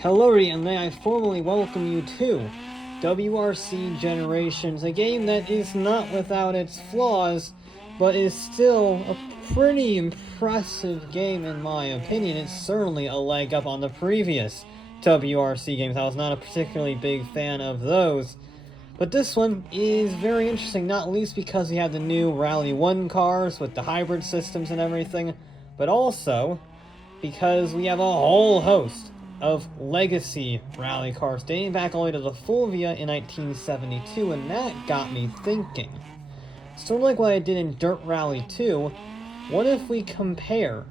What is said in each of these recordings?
Hello, and may I formally welcome you to WRC Generations, a game that is not without its flaws, but is still a pretty impressive game in my opinion. It's certainly a leg up on the previous WRC games. I was not a particularly big fan of those. But this one is very interesting, not least because we have the new Rally 1 cars with the hybrid systems and everything, but also because we have a whole host of legacy rally cars dating back all the way to the Fulvia in 1972, and that got me thinking. Sort of like what I did in Dirt Rally 2, what if we compare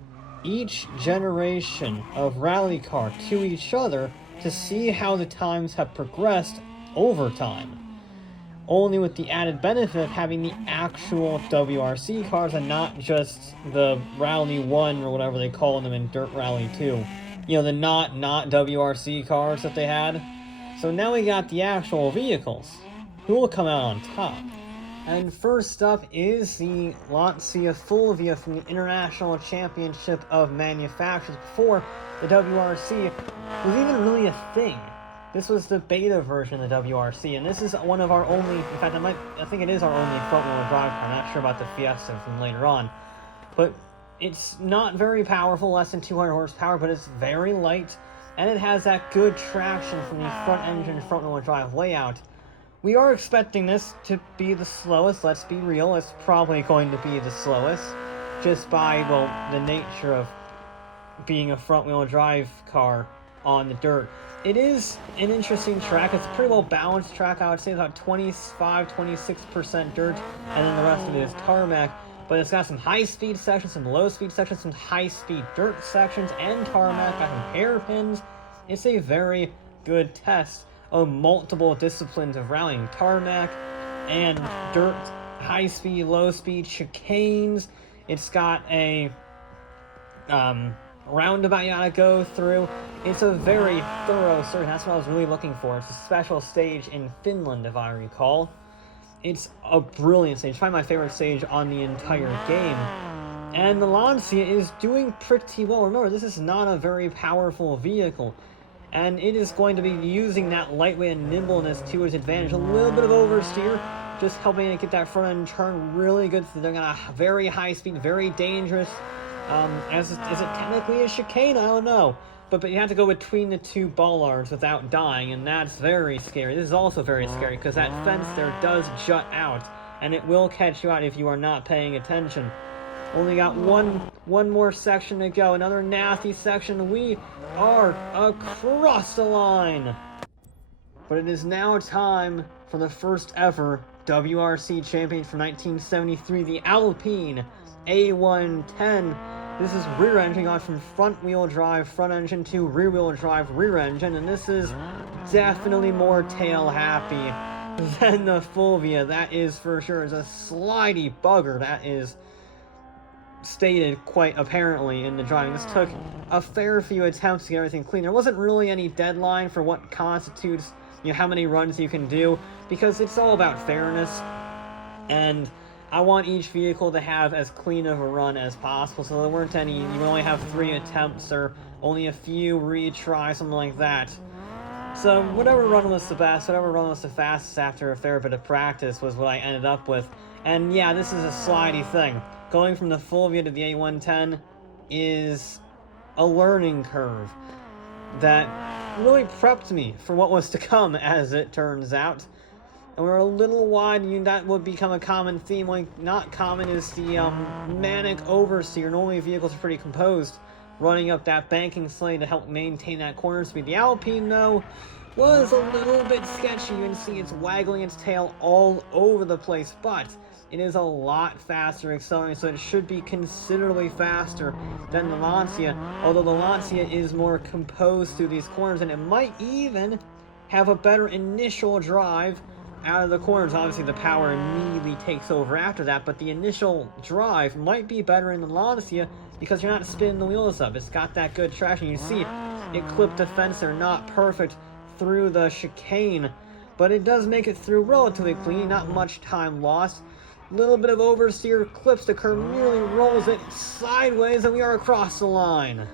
each generation of rally car to each other to see how the times have progressed over time? Only with the added benefit of having the actual WRC cars and not just the Rally 1 or whatever they call them in Dirt Rally 2. You know, the not WRC cars that they had. So now we got the actual vehicles. Who will come out on top? And first up is the Lancia Fulvia from the International Championship of Manufacturers before the WRC was even really a thing. This was the beta version of the WRC, and this is one of our only, in fact, I think it is our only front-wheel drive car. I'm not sure about the Fiesta from later on. But it's not very powerful, less than 200 horsepower, but it's very light, and it has that good traction from the front-engine, front-wheel drive layout. We are expecting this to be the slowest, let's be real. It's probably going to be the slowest, just by, well, the nature of being a front-wheel drive car on the dirt. It is an interesting track. It's a pretty well balanced track. I would say about 25-26% dirt, and then the rest of it is tarmac. But it's got some high-speed sections, some low-speed sections, some high-speed dirt sections, and tarmac. Got some hairpins. It's a very good test of multiple disciplines of rallying: tarmac and dirt, high-speed, low-speed, chicanes. It's got a roundabout you gotta go through. It's a very thorough circuit. That's what I was really looking for. It's a special stage in Finland, if I recall. It's a brilliant stage. It's probably my favorite stage on the entire game. And the Lancia is doing pretty well. Remember, this is not a very powerful vehicle, and it is going to be using that lightweight and nimbleness to its advantage. A little bit of oversteer, just helping it get that front end turn really good. So they're got a very high speed, very dangerous. Is it technically a chicane? I don't know. But you have to go between the two bollards without dying, and that's very scary. This is also very scary, because that fence there does jut out, and it will catch you out if you are not paying attention. Only got one more section to go. Another nasty section. We are across the line. But it is now time for the first ever WRC champion from 1973, the Alpine A110. This is rear engine, going from front wheel drive front engine to rear wheel drive rear engine, and this is definitely more tail happy than the Fulvia, that is for sure. It's a slidey bugger, that is stated quite apparently in the driving. This took a fair few attempts to get everything clean. There wasn't really any deadline for what constitutes, you know, how many runs you can do, because it's all about fairness, and I want each vehicle to have as clean of a run as possible, so there weren't any, you only have 3 attempts or only a few retries, something like that. So whatever run was the best, whatever run was the fastest after a fair bit of practice was what I ended up with. And yeah, this is a slidey thing. Going from the Fulvia to the A110 is a learning curve that really prepped me for what was to come, as it turns out. And we're a little wide, and that would become a common theme. Like, not common is the manic oversteer. Normally vehicles are pretty composed, running up that banking slate to help maintain that corner speed. The Alpine, though, was a little bit sketchy. You can see it's waggling its tail all over the place, but it is a lot faster accelerating, so it should be considerably faster than the Lancia, although the Lancia is more composed through these corners, and it might even have a better initial drive out of the corners. Obviously the power immediately takes over after that, but the initial drive might be better in the Lancia because you're not spinning the wheels up. It's got that good traction. You see it clipped the fence there, not perfect through the chicane, but it does make it through relatively clean, not much time lost. Little bit of oversteer, clips the curb, nearly rolls it sideways, and we are across the line.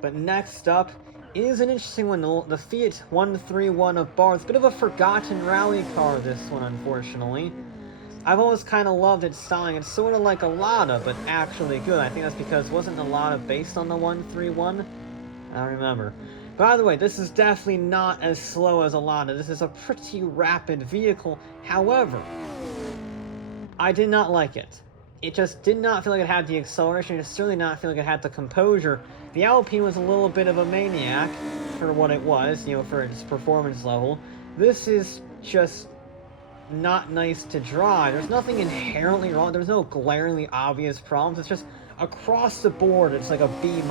But next up is an interesting one. The Fiat 131 of Barth, bit of a forgotten rally car, this one, unfortunately. I've always kind of loved its styling. It's sort of like a Lada, but actually good. I think that's because wasn't the Lada based on the 131? I don't remember. By the way, this is definitely not as slow as a Lada. This is a pretty rapid vehicle. However, I did not like it. It just did not feel like it had the acceleration. It certainly did not feel like it had the composure. The Alpine was a little bit of a maniac for what it was, you know, for its performance level. This is just not nice to drive. There's nothing inherently wrong. There's no glaringly obvious problems. It's just across the board, it's like a B-.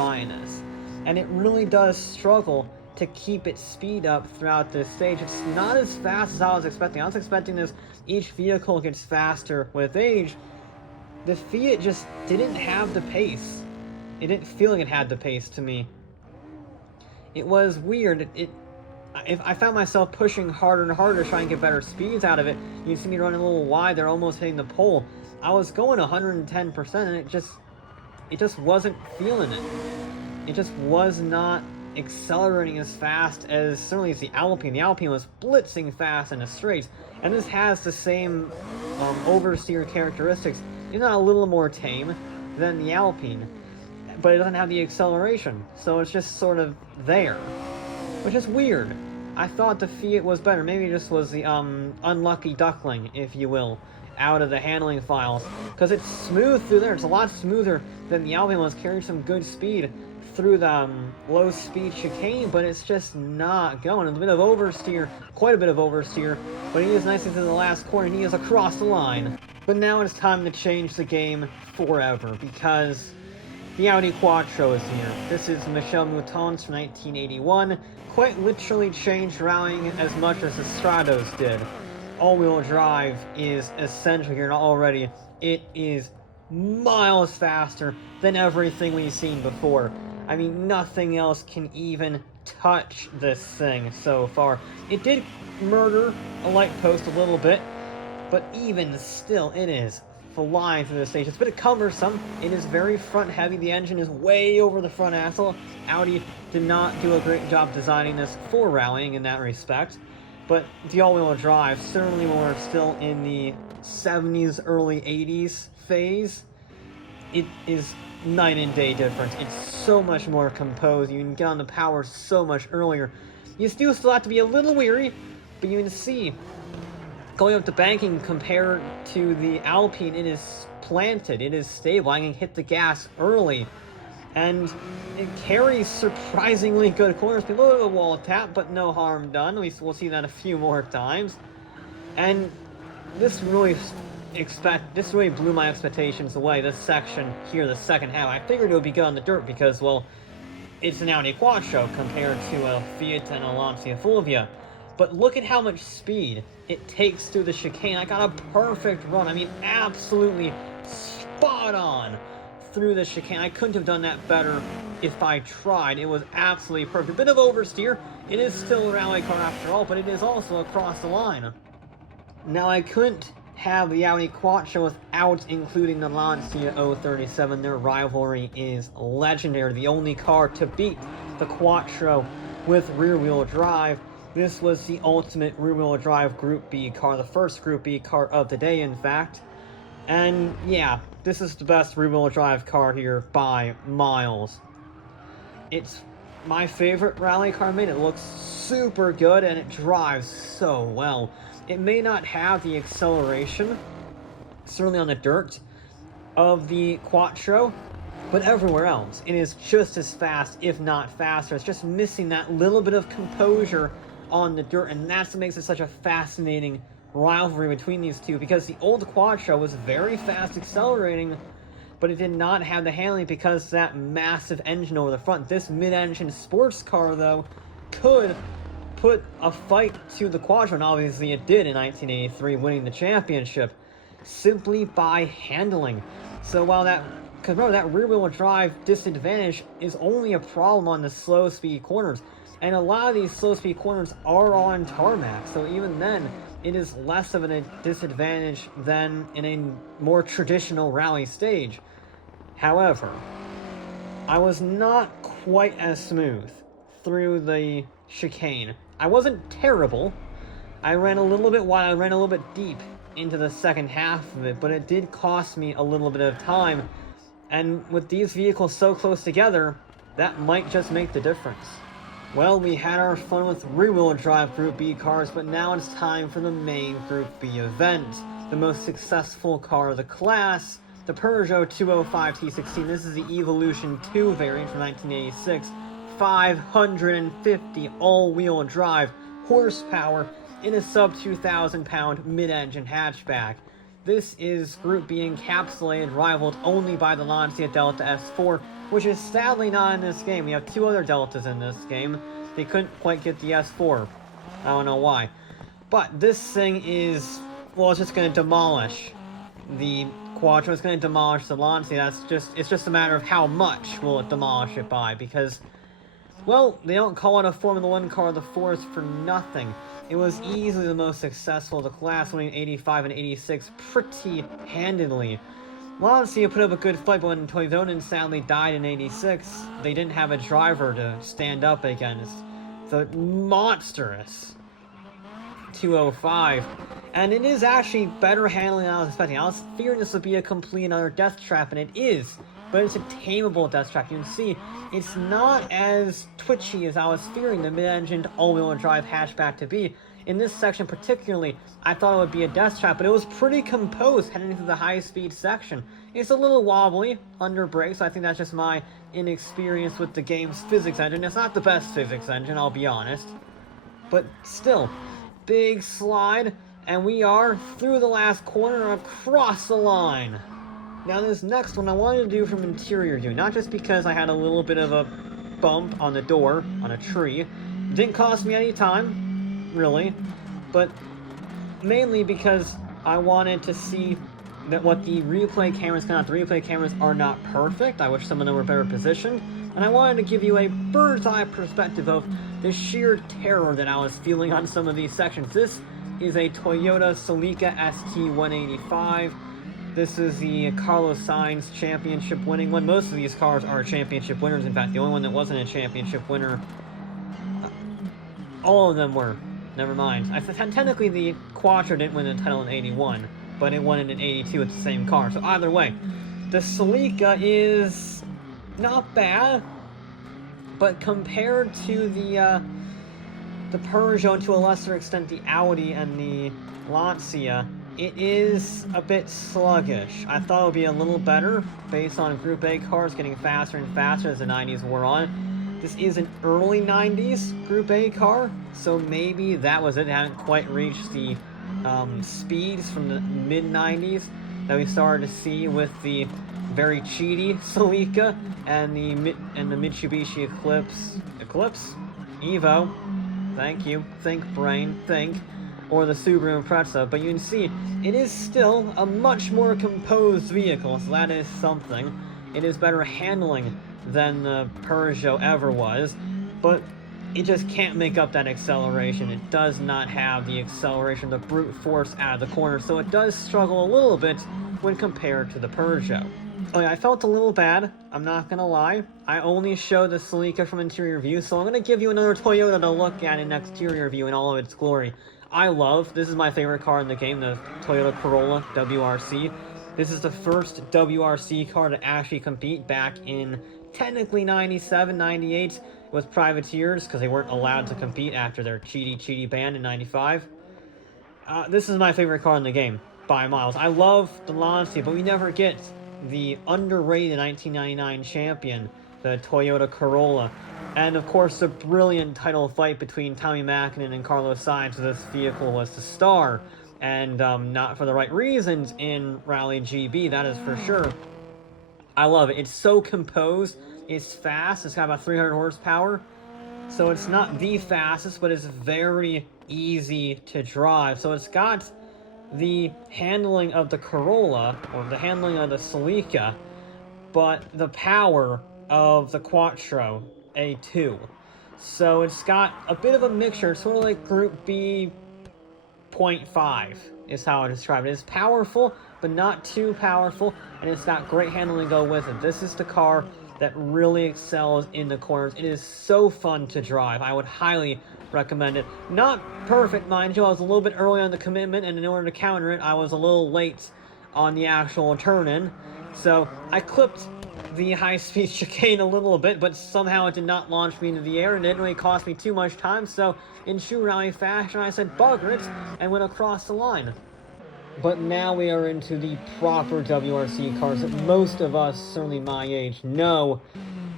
And it really does struggle to keep its speed up throughout this stage. It's not as fast as I was expecting. I was expecting this, each vehicle gets faster with age. The Fiat just didn't have the pace. It didn't feel like it had the pace to me. It was weird. If I found myself pushing harder and harder to try and get better speeds out of it, you see me running a little wide, they're almost hitting the pole. I was going 110% and it just wasn't feeling it. It just was not accelerating as fast as certainly as the Alpine. The Alpine was blitzing fast in the straights, and this has the same oversteer characteristics. It's not a little more tame than the Alpine, but it doesn't have the acceleration, so it's just sort of there, which is weird. I thought the Fiat was better. Maybe it just was the unlucky duckling, if you will, out of the handling files, because it's smooth through there. It's a lot smoother than the Alpine was, carrying some good speed through the low speed chicane, but it's just not going. It's a bit of oversteer, quite a bit of oversteer, but he is nicely through the last corner, and he is across the line. But now it's time to change the game forever, because the Audi Quattro is here. This is Michel Mouton's from 1981, quite literally changed rallying as much as the Stratos did. All-wheel drive is essential here, and already it is miles faster than everything we've seen before. I mean, nothing else can even touch this thing so far. It did murder a light post a little bit, but even still, it is flying through the stage. It's a bit cumbersome. It is very front heavy. The engine is way over the front axle. Audi did not do a great job designing this for rallying in that respect. But the all-wheel drive, certainly when we're still in the 70s, early 80s phase, it is night and day difference. It's so much more composed. You can get on the power so much earlier. You still have to be a little weary, but you can see going up the banking compared to the Alpine, it is planted, it is stable. I can hit the gas early, and it carries surprisingly good corners. A little bit of a wall tap, but no harm done. We'll see that a few more times. And this really blew my expectations away, this section here, the second half. I figured it would be good on the dirt because, well, it's an Audi Quattro compared to a Fiat and a Lancia Fulvia. But look at how much speed it takes through the chicane. I got a perfect run. I mean, absolutely spot on through the chicane. I couldn't have done that better if I tried. It was absolutely perfect. A bit of oversteer. It is still a rally car after all, but it is also across the line. Now, I couldn't have the Audi Quattro without including the Lancia 037. Their rivalry is legendary. The only car to beat the Quattro with rear-wheel drive. This was the ultimate rear-wheel drive Group B car, the first Group B car of the day, in fact. And yeah, this is the best rear-wheel drive car here by miles. It's my favorite rally car made. It looks super good and it drives so well. It may not have the acceleration, certainly on the dirt, of the Quattro, but everywhere else, it is just as fast, if not faster. It's just missing that little bit of composure on the dirt, and that's what makes it such a fascinating rivalry between these two, because the old Quattro was very fast accelerating, but it did not have the handling because of that massive engine over the front. This mid-engine sports car, though, could put a fight to the Quattro, and obviously it did in 1983, winning the championship simply by handling. So while because remember, that rear-wheel drive disadvantage is only a problem on the slow-speed corners. And a lot of these slow-speed corners are on tarmac, so even then, it is less of a disadvantage than in a more traditional rally stage. However, I was not quite as smooth through the chicane. I wasn't terrible. I ran a little bit wide, I ran a little bit deep into the second half of it, but it did cost me a little bit of time. And with these vehicles so close together, that might just make the difference. Well, we had our fun with rear-wheel drive Group B cars, but now it's time for the main Group B event. The most successful car of the class, the Peugeot 205 T16. This is the Evolution 2 variant from 1986. 550 all-wheel drive horsepower in a sub-2,000 pound mid-engine hatchback. This is Group B encapsulated, rivaled only by the Lancia Delta S4, which is sadly not in this game. We have two other Deltas in this game. They couldn't quite get the S4. I don't know why. But this thing is, well, it's just going to demolish the Quattro. It's going to demolish the Lancia. It's just a matter of how much will it demolish it by, because, well, they don't call it a Formula 1 car of the Force for nothing. It was easily the most successful of the class, winning 85 and 86 pretty handedly. Lancia put up a good fight, but when Toivonen sadly died in 86, they didn't have a driver to stand up against the monstrous 205. And it is actually better handling than I was expecting. I was fearing this would be a complete another death trap, and it is. But it's a tameable death trap. You can see it's not as twitchy as I was fearing the mid-engined all-wheel drive hatchback to be. In this section particularly, I thought it would be a death trap, but it was pretty composed heading through the high-speed section. It's a little wobbly under brakes, so I think that's just my inexperience with the game's physics engine. It's not the best physics engine, I'll be honest. But still, big slide, and we are through the last corner across the line. Now this next one I wanted to do from interior view, not just because I had a little bit of a bump on the door, on a tree. It didn't cost me any time, really, but mainly because I wanted to see that what the replay cameras can out. The replay cameras are not perfect. I wish some of them were better positioned, and I wanted to give you a bird's eye perspective of the sheer terror that I was feeling on some of these sections. This is a Toyota Celica ST185. This is the Carlos Sainz championship winning one. Most of these cars are championship winners. In fact, the only one that wasn't a championship winner, all of them were. Never mind. Technically, the Quattro didn't win the title in 81, but it won it in 82 with the same car. So either way, the Celica is not bad, but compared to the Peugeot, and to a lesser extent the Audi and the Lancia, it is a bit sluggish. I thought it would be a little better based on Group A cars getting faster and faster as the 90s wore on. This is an early 90s Group A car, so maybe that was it. It hadn't quite reached the speeds from the mid-90s that we started to see with the very cheaty Celica and the Mitsubishi Eclipse? Evo. Thank you. Think, brain. Think. Or the Subaru Impreza, but you can see it is still a much more composed vehicle, so that is something. It is better handling than the Peugeot ever was, but it just can't make up that acceleration. It does not have the acceleration, the brute force out of the corner, so it does struggle a little bit when compared to the Peugeot. Oh yeah, I felt a little bad, I'm not gonna lie. I only showed the Celica from interior view, so I'm gonna give you another Toyota to look at in exterior view in all of its glory. This is my favorite car in the game, the Toyota Corolla WRC. This is the first WRC car to actually compete back in technically 97, 98 with privateers, because they weren't allowed to compete after their cheaty ban in 95. This is my favorite car in the game, by miles. I love the Lancia, but we never get the underrated 1999 champion, the Toyota Corolla. And of course, the brilliant title fight between Tommy Mäkinen and Carlos Sainz. This vehicle was the star, and not for the right reasons in Rally GB, that is for sure. I love it. It's so composed, it's fast, it's got about 300 horsepower, so it's not the fastest, but it's very easy to drive. So it's got the handling of the Corolla, or the handling of the Celica, but the power of the Quattro A2. So it's got a bit of a mixture. It's sort of like Group B 0.5 is how I describe it. It's powerful, but not too powerful, and it's got great handling to go with it. This is the car that really excels in the corners. It is so fun to drive. I would highly recommend it. Not perfect, mind you. I was a little bit early on the commitment, and in order to counter it, I was a little late on the actual turn-in. So I clipped the high-speed chicane a little bit, but somehow it did not launch me into the air, and it didn't really cost me too much time. So in shoe rally fashion, I said bugger it and went across the line. But now we are into the proper WRC cars that most of us, certainly my age, know.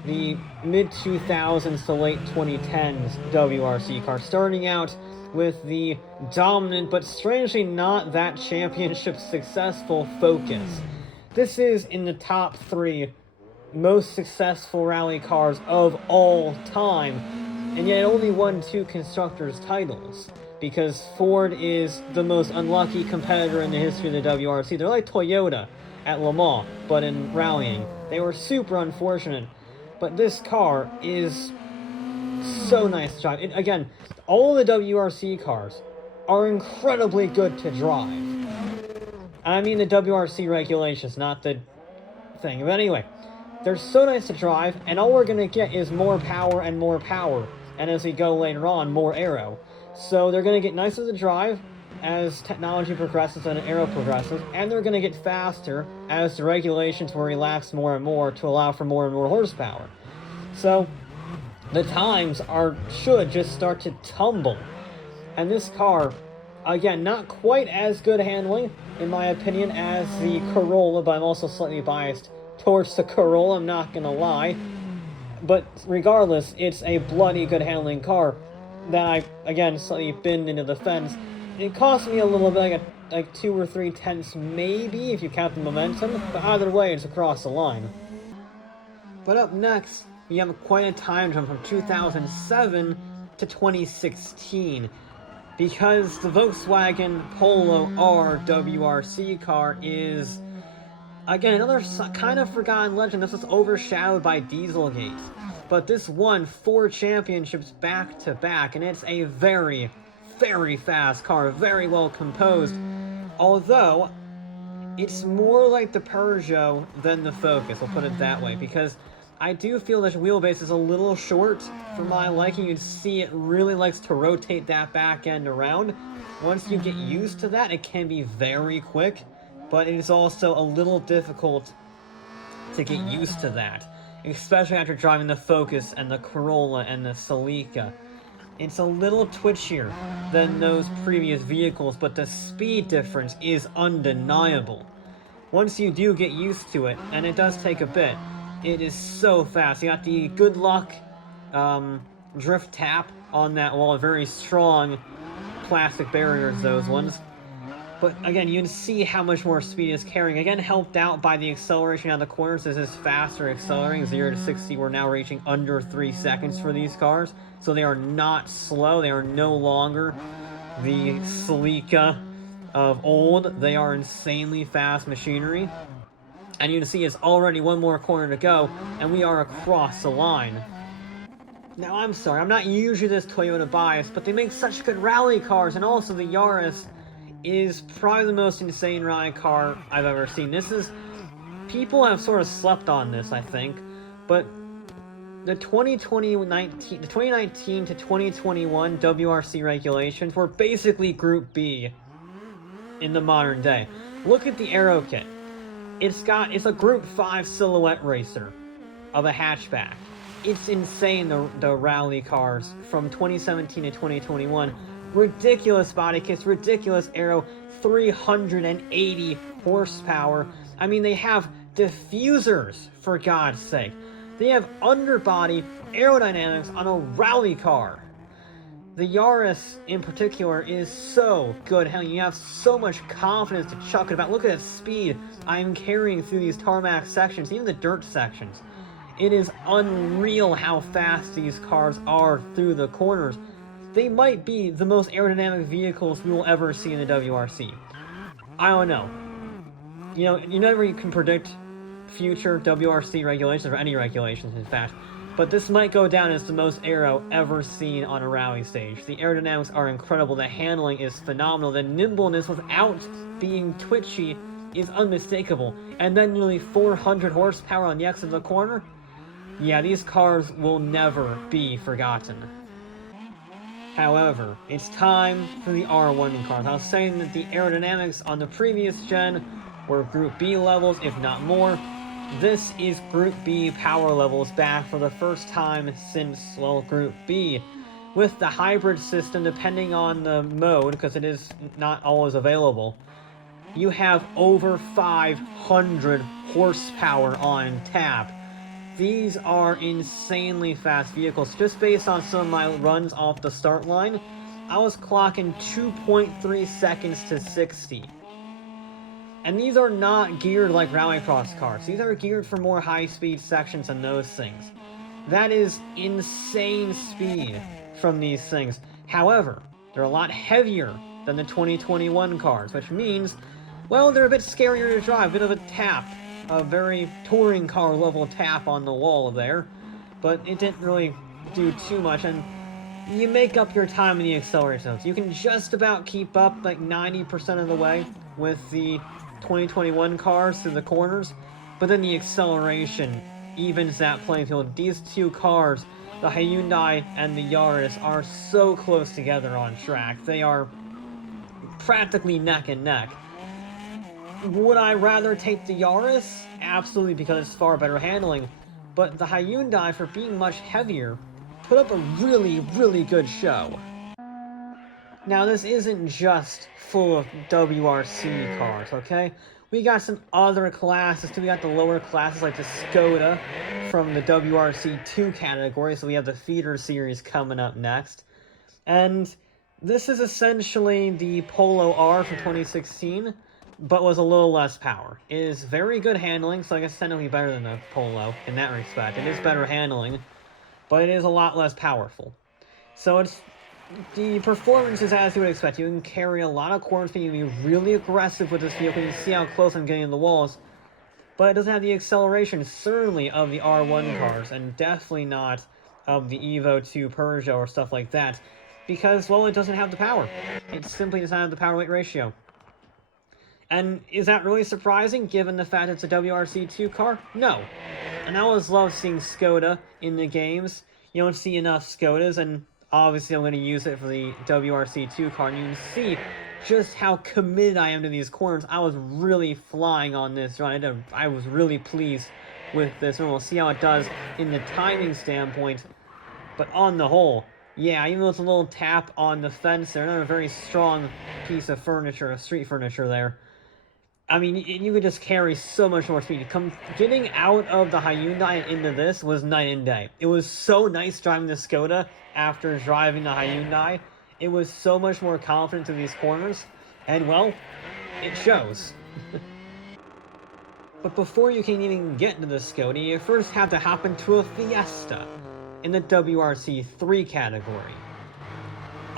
The mid-2000s to late 2010s WRC car, starting out with the dominant but strangely not that championship successful Focus. This is in the top 3 most successful rally cars of all time, and yet it only won 2 constructors titles, because Ford is the most unlucky competitor in the history of the WRC. They're like Toyota at Le Mans, but in rallying. They were super unfortunate. But this car is so nice to drive. Again, all the WRC cars are incredibly good to drive. I mean the WRC regulations, not the thing. But anyway, they're so nice to drive, and all we're going to get is more power and more power. And as we go later on, more aero. So they're going to get nicer to drive as technology progresses and aero progresses, and they're going to get faster as the regulations will relax more and more to allow for more and more horsepower. So the times should just start to tumble. And this car, again, not quite as good handling, in my opinion, as the Corolla, but I'm also slightly biased towards the Corolla, I'm not going to lie. But regardless, it's a bloody good handling car that I, again, slightly binned into the fence. It cost me a little bit, like 2 or 3 tenths maybe, if you count the momentum, but either way, it's across the line. But up next, we have quite a time jump from 2007 to 2016, because the Volkswagen Polo R WRC car is, again, another kind of forgotten legend. This was overshadowed by Dieselgate. But this won 4 championships back-to-back, and it's a very, very fast car, very well composed. Although, it's more like the Peugeot than the Focus, we'll put it that way, because I do feel this wheelbase is a little short for my liking. You'd see it really likes to rotate that back end around. Once you get used to that, it can be very quick, but it is also a little difficult to get used to that, especially after driving the Focus and the Corolla and the Celica. It's a little twitchier than those previous vehicles, but the speed difference is undeniable. Once you do get used to it, and it does take a bit, it is so fast. You got the good luck drift tap on that wall, very strong plastic barriers, those ones. But again, you can see how much more speed it's carrying. Again, helped out by the acceleration out of the corners. This is faster accelerating. 0 to 60, we're now reaching under 3 seconds for these cars. So they are not slow. They are no longer the Celica of old. They are insanely fast machinery. And you can see it's already one more corner to go, and we are across the line. Now, I'm sorry, I'm not usually this Toyota biased, but they make such good rally cars, and also the Yaris is probably the most insane rally car I've ever seen. People have sort of slept on this, I think, but the 2019 to 2021 WRC regulations were basically Group B in the modern day. Look at the aero kit. It's a Group 5 silhouette racer of a hatchback. It's insane, the rally cars from 2017 to 2021. Ridiculous body kits, ridiculous aero, 380 horsepower. I mean, they have diffusers, for God's sake. They have underbody aerodynamics on a rally car. The Yaris, in particular, is so good. Hell, you have so much confidence to chuck it about. Look at the speed I'm carrying through these tarmac sections, even the dirt sections. It is unreal how fast these cars are through the corners. They might be the most aerodynamic vehicles we will ever see in the WRC. I don't know. You know, you never can predict future WRC regulations, or any regulations, in fact. But this might go down as the most aero ever seen on a rally stage. The aerodynamics are incredible, the handling is phenomenal, the nimbleness without being twitchy is unmistakable. And then nearly 400 horsepower on the exit of the corner. Yeah, these cars will never be forgotten. However, it's time for the R1 cars. I was saying that the aerodynamics on the previous gen were Group B levels, if not more. This is Group B power levels back for the first time since, well, Group B. With the hybrid system, depending on the mode, because it is not always available, you have over 500 horsepower on tap. These are insanely fast vehicles. Just based on some of my runs off the start line, I was clocking 2.3 seconds to 60. And these are not geared like rallycross cars. These are geared for more high-speed sections and those things. That is insane speed from these things. However, they're a lot heavier than the 2021 cars, which means, well, they're a bit scarier to drive, a bit of a tap. A very touring car level tap on the wall there, but it didn't really do too much, and you make up your time in the acceleration zones. You can just about keep up like 90% of the way with the 2021 cars through the corners, but then the acceleration evens that playing field. These two cars, the Hyundai and the Yaris, are so close together on track. They are practically neck and neck. Would I rather take the Yaris? Absolutely, because it's far better handling. But the Hyundai, for being much heavier, put up a really, really good show. Now, this isn't just full of WRC cars, okay? We got some other classes, too. We got the lower classes, like the Skoda from the WRC 2 category, so we have the feeder series coming up next. And this is essentially the Polo R from 2016, but was a little less power. It is very good handling, so I guess it's technically better than the Polo in that respect. It is better handling, but it is a lot less powerful. So it's the performance is as you would expect. You can carry a lot of corner speed, you can be really aggressive with this vehicle. You can see how close I'm getting to the walls, but it doesn't have the acceleration, certainly, of the R1 cars, and definitely not of the Evo 2 Peugeot or stuff like that, because, well, it doesn't have the power. It simply does not have the power-weight ratio. And is that really surprising, given the fact it's a WRC 2 car? No. And I always love seeing Skoda in the games. You don't see enough Skodas, and obviously I'm going to use it for the WRC 2 car, and you can see just how committed I am to these corners. I was really flying on this run. I was really pleased with this, and we'll see how it does in the timing standpoint. But on the whole, yeah, even though it's a little tap on the fence there, not a very strong piece of furniture, street furniture there, I mean, you could just carry so much more speed. Getting out of the Hyundai and into this was night and day. It was so nice driving the Skoda after driving the Hyundai. It was so much more confident through these corners, and, well, it shows. But before you can even get into the Skoda, you first have to hop into a Fiesta in the WRC 3 category.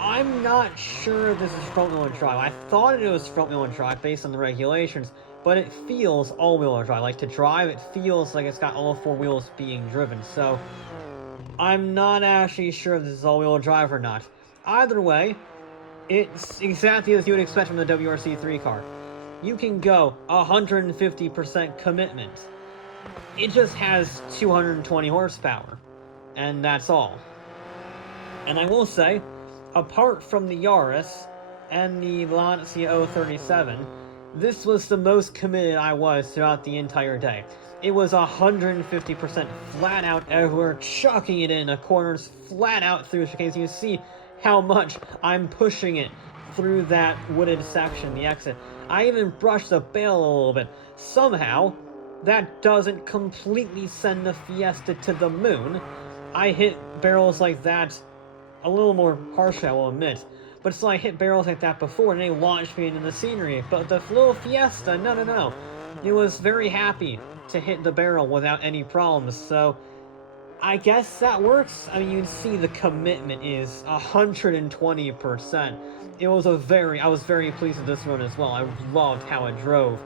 I'm not sure this is front-wheel drive. I thought it was front-wheel drive based on the regulations, but it feels all-wheel drive. Like, to drive, it feels like it's got all four wheels being driven, so I'm not actually sure if this is all-wheel drive or not. Either way, it's exactly as you would expect from the WRC 3 car. You can go 150% commitment. It just has 220 horsepower, and that's all. And I will say, apart from the Yaris and the Lancia 037, this was the most committed I was throughout the entire day. It was 150% flat out everywhere, chucking it in the corners, flat out through chicanes. You see how much I'm pushing it through that wooded section, the exit. I even brushed the bale a little bit. Somehow, that doesn't completely send the Fiesta to the moon. I hit barrels like that a little more harsh, I will admit, but still I hit barrels like that before and they launched me into the scenery. But the little Fiesta, no. It was very happy to hit the barrel without any problems, so I guess that works. I mean, you can see the commitment is 120%. I was very pleased with this one as well. I loved how it drove.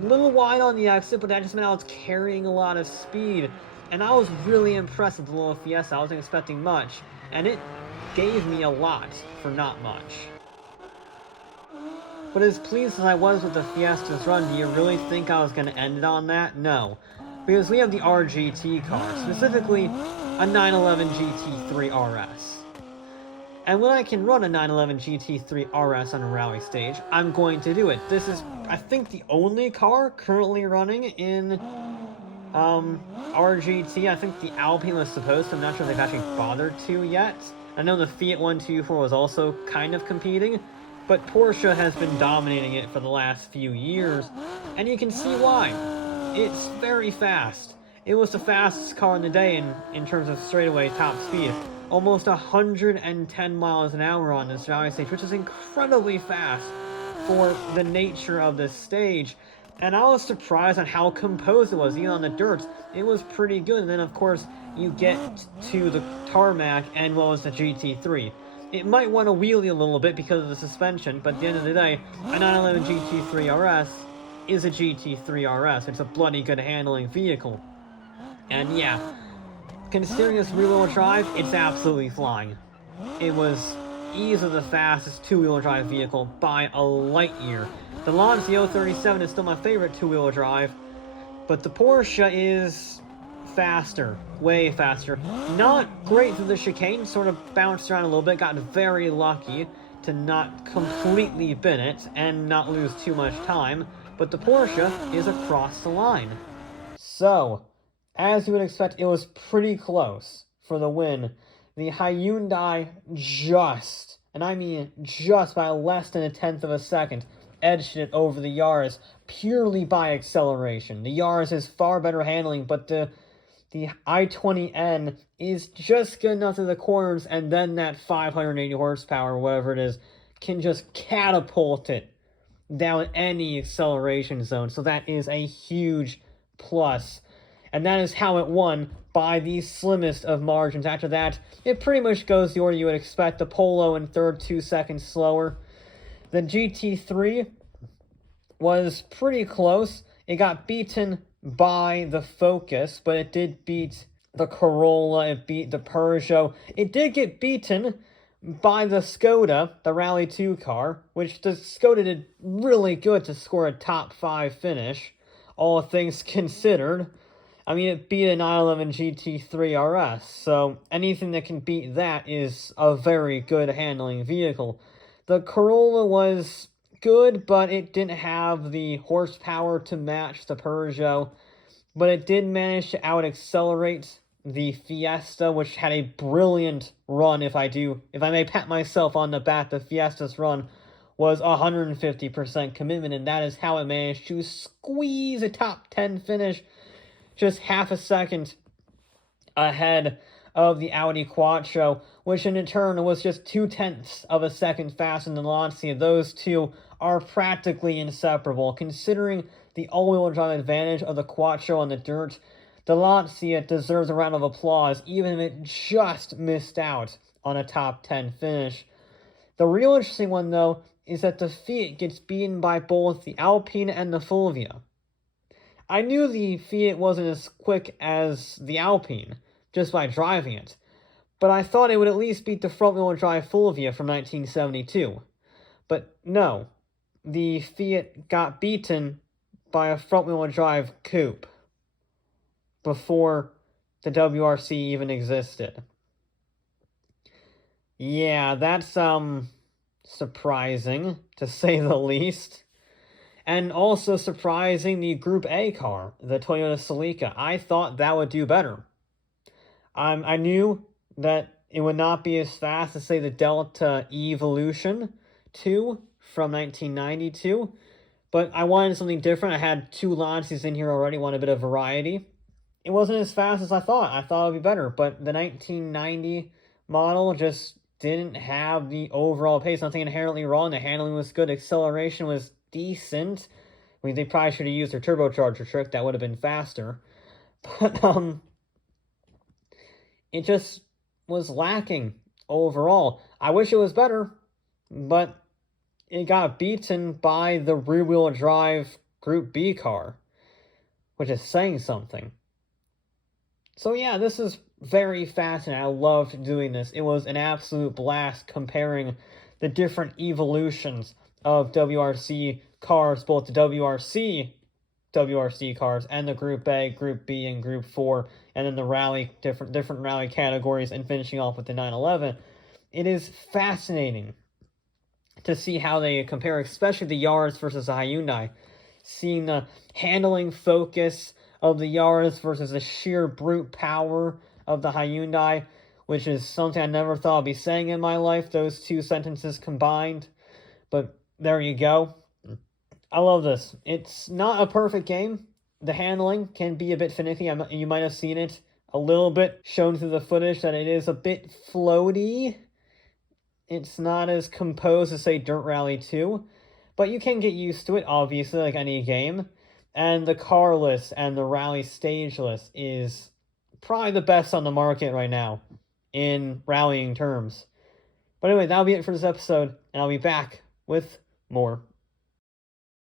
A little wide on the exit, but that just meant I was carrying a lot of speed, and I was really impressed with the little Fiesta. I wasn't expecting much, and it gave me a lot for not much. But as pleased as I was with the Fiesta's run, do you really think I was going to end it on that? No. because we have the RGT car, specifically a 911 GT3 RS. And when I can run a 911 GT3 RS on a rally stage, I'm going to do it. This is, I think, the only car currently running in RGT. I think the Alpine was supposed to. I'm not sure if they've actually bothered to yet. I know the Fiat 124 was also kind of competing, but Porsche has been dominating it for the last few years, and you can see why. It's very fast. It was the fastest car in the day in terms of straightaway top speed. Almost 110 miles an hour on this rally stage, which is incredibly fast for the nature of this stage. And I was surprised on how composed it was. Even on the dirt, it was pretty good. And then, of course, you get to the tarmac, and what was the GT3? It might want to wheelie a little bit because of the suspension, but at the end of the day, a 911 GT3 RS is a GT3 RS. It's a bloody good handling vehicle. And yeah, considering this rear-wheel drive, it's absolutely flying. It was easily the fastest two-wheel drive vehicle by a light year. The Lancia 037 is still my favorite two-wheel drive, but the Porsche is faster, way faster. Not great through the chicane, sort of bounced around a little bit, got very lucky to not completely bin it and not lose too much time, but the Porsche is across the line. So, as you would expect, it was pretty close for the win. The Hyundai just, and I mean just by less than 1/10 of a second, edged it over the Yaris purely by acceleration. The Yaris is far better handling, but the i20N is just good enough to the corners, and then that 580 horsepower, whatever it is, can just catapult it down any acceleration zone. So that is a huge plus. And that is how it won, by the slimmest of margins. After that, it pretty much goes the order you would expect. The Polo in third, 2 seconds slower. The GT3 was pretty close. It got beaten by the Focus, but it did beat the Corolla, it beat the Peugeot. It did get beaten by the Skoda, the Rally 2 car, which the Skoda did really good to score a top 5 finish, all things considered. I mean, it beat a 911 GT3 RS, so anything that can beat that is a very good handling vehicle. The Corolla was good, but it didn't have the horsepower to match the Peugeot, but it did manage to out-accelerate the Fiesta, which had a brilliant run, if I may pat myself on the back. The Fiesta's run was 150% commitment, and that is how it managed to squeeze a top 10 finish, just half a second ahead of the Audi Quattro, which in turn was just 0.2 of a second faster than the Lancia. Those two are practically inseparable. Considering the all-wheel drive advantage of the Quattro on the dirt, the Lancia deserves a round of applause, even if it just missed out on a top 10 finish. The real interesting one, though, is that the Fiat gets beaten by both the Alpine and the Fulvia. I knew the Fiat wasn't as quick as the Alpine, just by driving it, but I thought it would at least beat the front-wheel drive Fulvia from 1972. But no, the Fiat got beaten by a front-wheel drive coupe before the WRC even existed. Yeah, that's, surprising, to say the least. And also surprising, the Group A car, the Toyota Celica. I thought that would do better. I knew that it would not be as fast as, say, the Delta Evolution 2 from 1992, but I wanted something different. I had 2 Lancias in here already, wanted a bit of variety. It wasn't as fast as I thought. I thought it would be better, but the 1990 model just didn't have the overall pace. Nothing inherently wrong. The handling was good. Acceleration was decent. I mean, they probably should have used their turbocharger trick. That would have been faster. But, it just was lacking overall. I wish it was better, but it got beaten by the rear-wheel drive Group B car, which is saying something. So yeah, this is very fascinating. I loved doing this. It was an absolute blast comparing the different evolutions of WRC cars, both the WRC WRC cars and the Group A, Group B, and Group 4, and then the rally, different rally categories, and finishing off with the 911. It is fascinating to see how they compare, especially the Yaris versus the Hyundai. Seeing the handling focus of the Yaris versus the sheer brute power of the Hyundai, which is something I never thought I'd be saying in my life, those two sentences combined. But there you go. I love this. It's not a perfect game. The handling can be a bit finicky. You might have seen it a little bit shown through the footage that it is a bit floaty. It's not as composed as, say, Dirt Rally 2, but you can get used to it, obviously, like any game. And the car list and the rally stage list is probably the best on the market right now in rallying terms. But anyway, that'll be it for this episode, and I'll be back with more